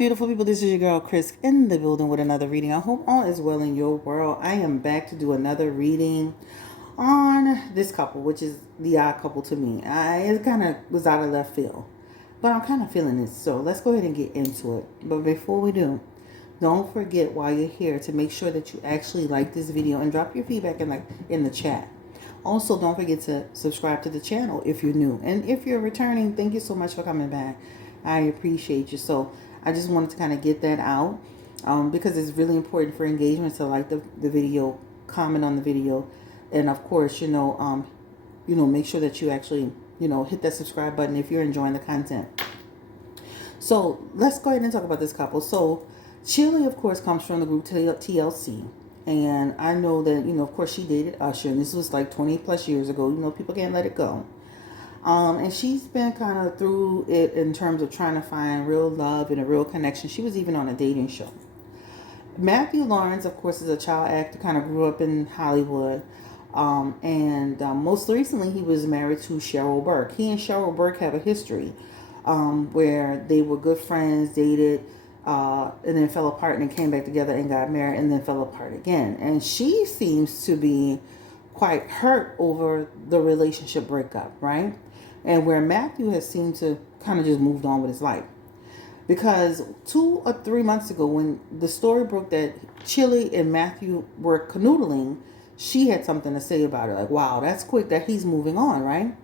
beautiful people. This is your girl Chris in the building with another reading. I hope all is well in your world. I am back to do another reading on this couple, which is the odd couple to me. It kind of was out of left field, but I'm kind of feeling it. So let's go ahead and get into it. But before we do, don't forget while you're here to make sure that you actually like this video and drop your feedback in the chat. Also, don't forget to subscribe to the channel if you're new. And if you're returning, thank you so much for coming back. I appreciate you. So I just wanted to kind of get that out because it's really important for engagement to like the video, comment on the video, and of course, make sure that you actually, hit that subscribe button if you're enjoying the content. So let's go ahead and talk about this couple. So Chili, of course, comes from the group TLC. And I know that, of course, she dated Usher. And this was like 20 plus years ago. People can't let it go. And she's been kind of through it in terms of trying to find real love and a real connection. She was even on a dating show. Matthew Lawrence, of course, is a child actor, kind of grew up in Hollywood. Most recently, he was married to Cheryl Burke. He and Cheryl Burke have a history where they were good friends, dated, and then fell apart and then came back together and got married and then fell apart again. And she seems to be quite hurt over the relationship breakup, right? And where Matthew has seemed to kind of just moved on with his life. Because 2 or 3 months ago, when the story broke that Chili and Matthew were canoodling, she had something to say about it. Like, wow, that's quick that he's moving on, right?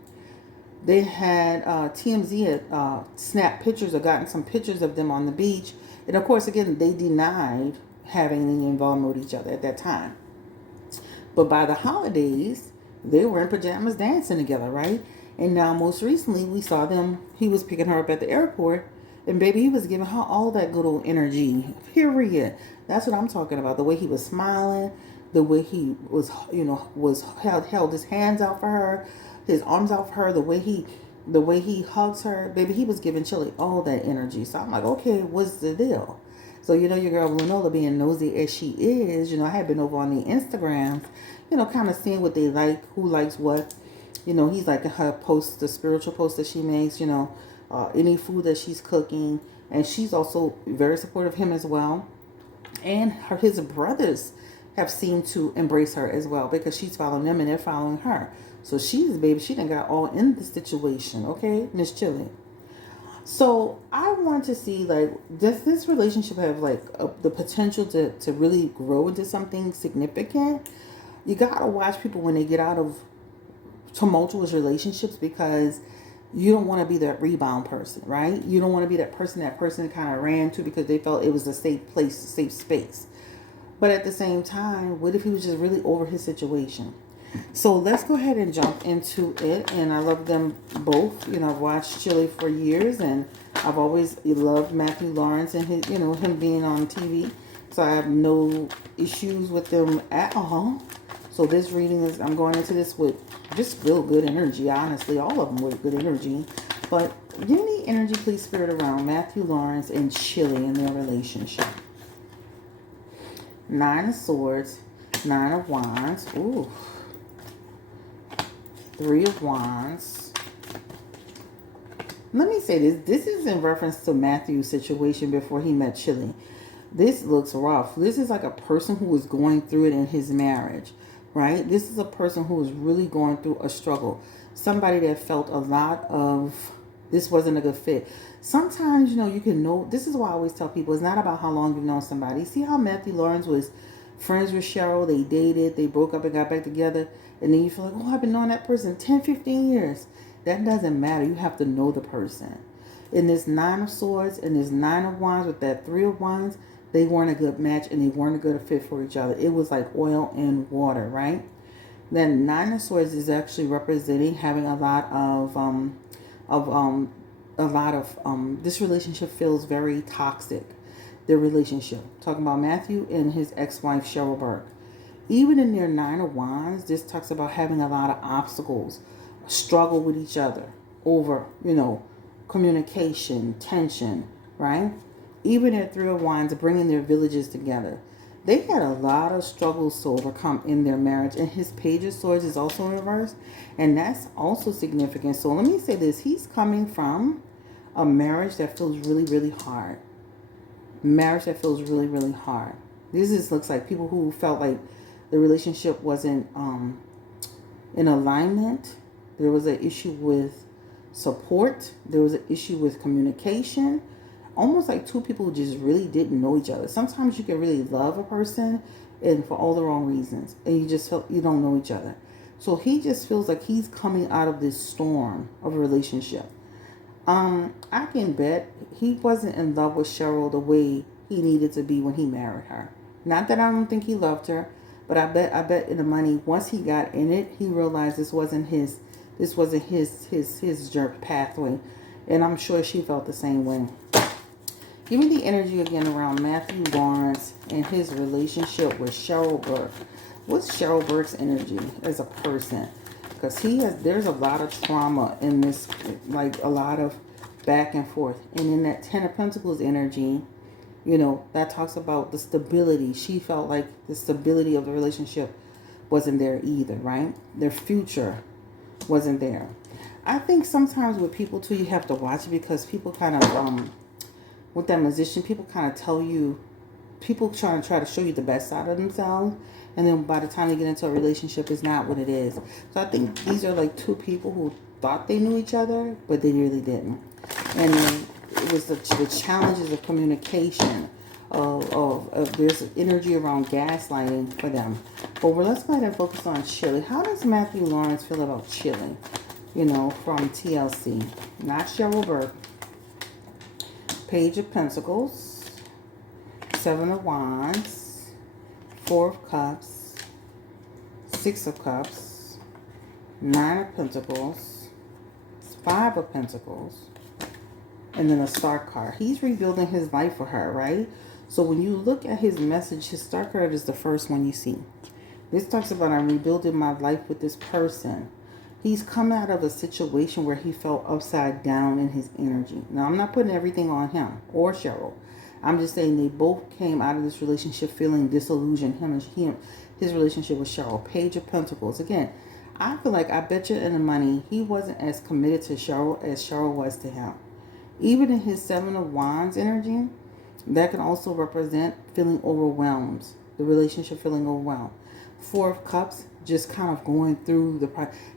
They had TMZ had snapped pictures or gotten some pictures of them on the beach. And of course, again, they denied having any involvement with each other at that time. But by the holidays, they were in pajamas dancing together, right? And now most recently, we saw them. He was picking her up at the airport. And baby, he was giving her all that good old energy, period. That's what I'm talking about. The way he was smiling, the way he was, held his hands out for her, his arms out for her, the way he hugs her, baby, he was giving Chili all that energy. So I'm like, okay, what's the deal? So, your girl Nola, being nosy as she is, I had been over on the Instagram, kind of seeing what they like, who likes what. He's like her post, the spiritual post that she makes, any food that she's cooking. And she's also very supportive of him as well. And his brothers have seemed to embrace her as well because she's following them and they're following her. So she done got all in the situation, okay, Miss Chili. So I want to see, like, does this relationship have the potential to really grow into something significant? You gotta watch people when they get out of tumultuous relationships because you don't want to be that rebound person, right? You don't want to be that person kind of ran to because they felt it was a safe place, a safe space. But at the same time, what if he was just really over his situation? So let's go ahead and jump into it. And I love them both. I've watched Chili for years, and I've always loved Matthew Lawrence and his, him being on TV. So I have no issues with them at all. So this reading is, I'm going into this with just real good energy. Honestly, all of them with good energy. But give me energy, please, spirit, around Matthew Lawrence and Chili in their relationship. 9 of Swords, 9 of Wands. Ooh. 3 of Wands. Let me say this. This is in reference to Matthew's situation before he met Chili. This looks rough. This is like a person who was going through it in his marriage, right? This is a person who was really going through a struggle. Somebody that felt a lot of, this wasn't a good fit. Sometimes, you can know, this is why I always tell people, it's not about how long you've known somebody. See how Matthew Lawrence was friends with Cheryl, they dated, they broke up and got back together, and then you feel like, oh, I've been knowing that person 10, 15 years. That doesn't matter. You have to know the person. In this 9 of Swords and this 9 of Wands with that 3 of Wands, they weren't a good match and they weren't a good fit for each other. It was like oil and water, right? Then 9 of Swords is actually representing having a lot of this relationship feels very toxic. Their relationship. Talking about Matthew and his ex-wife, Cheryl Burke. Even in their 9 of Wands, this talks about having a lot of obstacles, struggle with each other over, communication, tension, right? Even at 3 of Wands, bringing their villages together. They had a lot of struggles to overcome in their marriage. And his Page of Swords is also in reverse. And that's also significant. So let me say this. He's coming from a marriage that feels really, really hard. marriage that feels really, really hard. This just looks like people who felt like the relationship wasn't in alignment. There was an issue with support. There was an issue with communication. Almost like two people who just really didn't know each other. Sometimes you can really love a person and for all the wrong reasons. And you just feel you don't know each other. So he just feels like he's coming out of this storm of a relationship. I can bet he wasn't in love with Cheryl the way he needed to be when he married her. Not that I don't think he loved her, but I bet in the money once he got in it, he realized this wasn't his jerk pathway, and I'm sure she felt the same way. Give me the energy again around Matthew Lawrence and his relationship with Cheryl Burke. What's Cheryl Burke's energy as a person? Because there's a lot of trauma in this, like a lot of back and forth. And in that Ten of Pentacles energy, that talks about the stability. She felt like the stability of the relationship wasn't there either, right? Their future wasn't there. I think sometimes with people too, you have to watch it because people kind of, with that musician, people kind of tell you, people try to show you the best side of themselves. And then by the time they get into a relationship, it's not what it is. So I think these are like two people who thought they knew each other, but they really didn't. And then it was the challenges of communication, of there's energy around gaslighting for them. But let's go ahead and focus on Chili. How does Matthew Lawrence feel about Chili? From TLC. Not Cheryl Burke. Page of Pentacles. Seven of Wands. Four of Cups, Six of Cups, Nine of Pentacles, Five of Pentacles, and then a Star card. He's rebuilding his life for her, right? So when you look at his message, his Star card is the first one you see. This talks about I'm rebuilding my life with this person. He's come out of a situation where he felt upside down in his energy. Now, I'm not putting everything on him or Cheryl. I'm just saying they both came out of this relationship feeling disillusioned. His relationship with Cheryl. Page of Pentacles. Again, I feel like I bet you in the money he wasn't as committed to Cheryl as Cheryl was to him. Even in his Seven of Wands energy, that can also represent feeling overwhelmed. The relationship feeling overwhelmed. Four of Cups, just kind of going through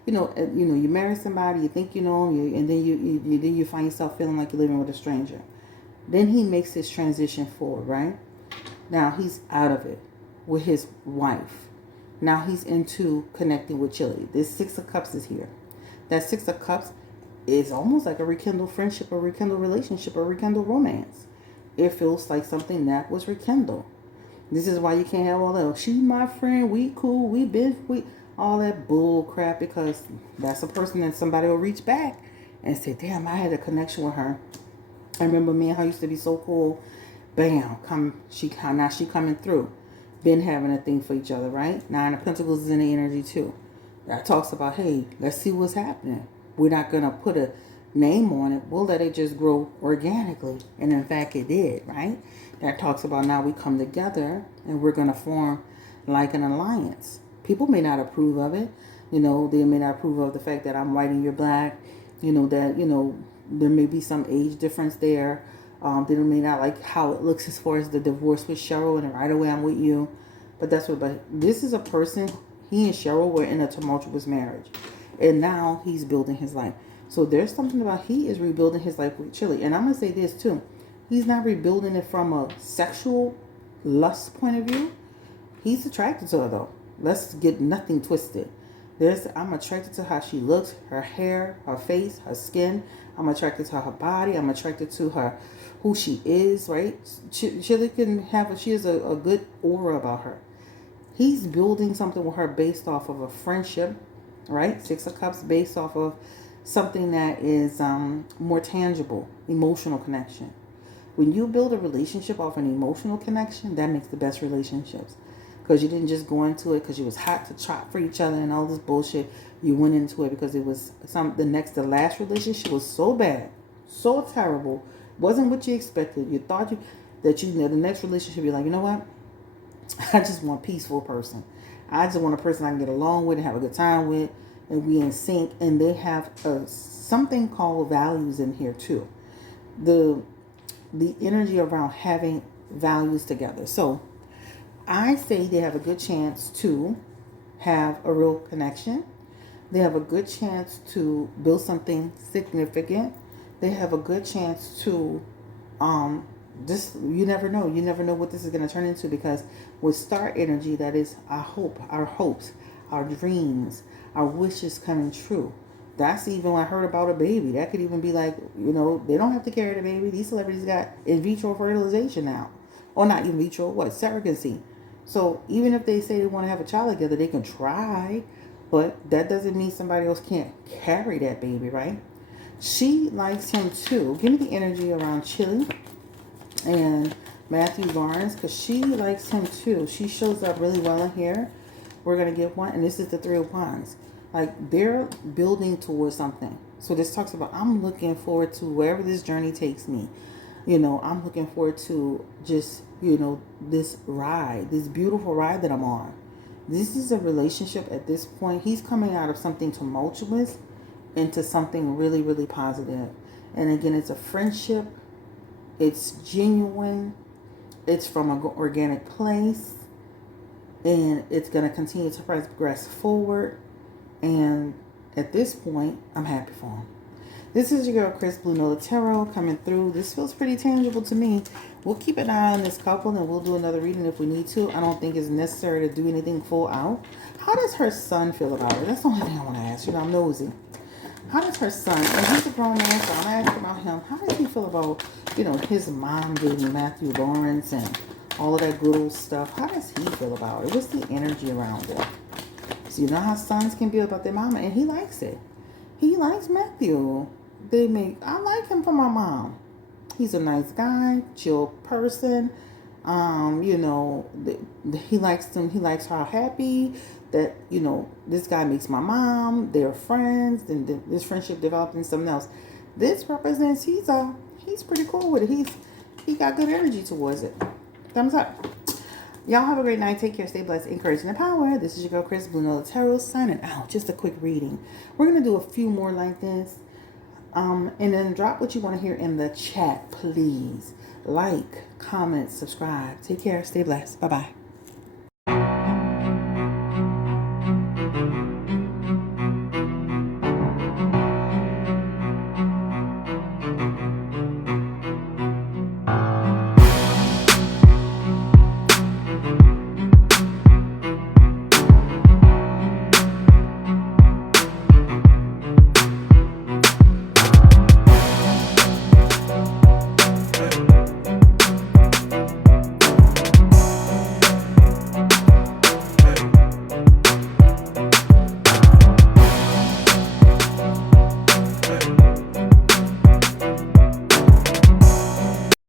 you marry somebody, you think you know them, and then you find yourself feeling like you're living with a stranger. Then he makes his transition forward, right? Now he's out of it with his wife. Now he's into connecting with Chili. This Six of Cups is here. That Six of Cups is almost like a rekindled friendship, a rekindled relationship, a rekindled romance. It feels like something that was rekindled. This is why you can't have all that, she my friend, we cool, we all that bull crap, because that's a person that somebody will reach back and say, damn, I had a connection with her. I remember me and her used to be so cool. Bam, now she coming through. Been having a thing for each other, right? Nine of Pentacles is in the energy too. That talks about, hey, let's see what's happening. We're not going to put a name on it. We'll let it just grow organically. And in fact, it did, right? That talks about now we come together and we're going to form like an alliance. People may not approve of it. They may not approve of the fact that I'm white and you're black. There may be some age difference there. They may not like how it looks as far as the divorce with Cheryl and right away I'm with you. But this is a person, he and Cheryl were in a tumultuous marriage. And now he's building his life. So there's something about he is rebuilding his life with Chili. And I'm going to say this too. He's not rebuilding it from a sexual lust point of view. He's attracted to her though. Let's get nothing twisted. I'm attracted to how she looks, her hair, her face, her skin. I'm attracted to her body. I'm attracted to her, who she is, right? Chili she has a good aura about her. He's building something with her based off of a friendship, right? Six of Cups based off of something that is more tangible, emotional connection. When you build a relationship off an emotional connection, that makes the best relationships. Because you didn't just go into it because you was hot to trot for each other and all this bullshit. You went into it because it was the last relationship was so bad, so terrible, wasn't what you expected. You thought the next relationship, you're like, you know what? I just want a peaceful person. I just want a person I can get along with and have a good time with, and we in sync. And they have something called values in here too. The energy around having values together. So I say they have a good chance to have a real connection. They have a good chance to build something significant. They have a good chance to um just, you never know. You never know what this is going to turn into, because with star energy, that is our hope, our hopes, our dreams, our wishes coming true. That's even when I heard about a baby. That could even be like, they don't have to carry the baby. These celebrities got in vitro fertilization now. Or not in vitro, what? Surrogacy. So even if they say they want to have a child together, they can try. But that doesn't mean somebody else can't carry that baby, right? She likes him too. Give me the energy around Chili and Matthew Lawrence, because she likes him too. She shows up really well in here. We're going to get one, and this is the Three of Wands. Like, they're building towards something. So this talks about, I'm looking forward to wherever this journey takes me. I'm looking forward to just, this ride, this beautiful ride that I'm on. This is a relationship at this point. He's coming out of something tumultuous into something really, really positive. And again, it's a friendship. It's genuine. It's from an organic place. And it's going to continue to progress forward. And at this point, I'm happy for him. This is your girl, Chris Blue Nola Tarot, coming through. This feels pretty tangible to me. We'll keep an eye on this couple, and we'll do another reading if we need to. I don't think it's necessary to do anything full out. How does her son feel about it? That's the only thing I want to ask. I'm nosy. How does her son, and he's a grown man, so I'm asking about him. How does he feel about, his mom dating Matthew Lawrence and all of that good old stuff? How does he feel about it? What's the energy around it? So you know how sons can feel about their mama, and he likes it. He likes Matthew. I like him for my mom. He's a nice guy, chill person. He likes them. He likes how happy that, this guy makes my mom. They're friends, and this friendship developed into something else. This represents he's pretty cool with it. He got good energy towards it. Thumbs up. Y'all have a great night. Take care. Stay blessed, encouraged, and empowered. This is your girl, Chris Blue Nola Tarot, signing out. Just a quick reading. We're going to do a few more like this. And then drop what you want to hear in the chat, please. Like, comment, subscribe. Take care. Stay blessed. Bye-bye.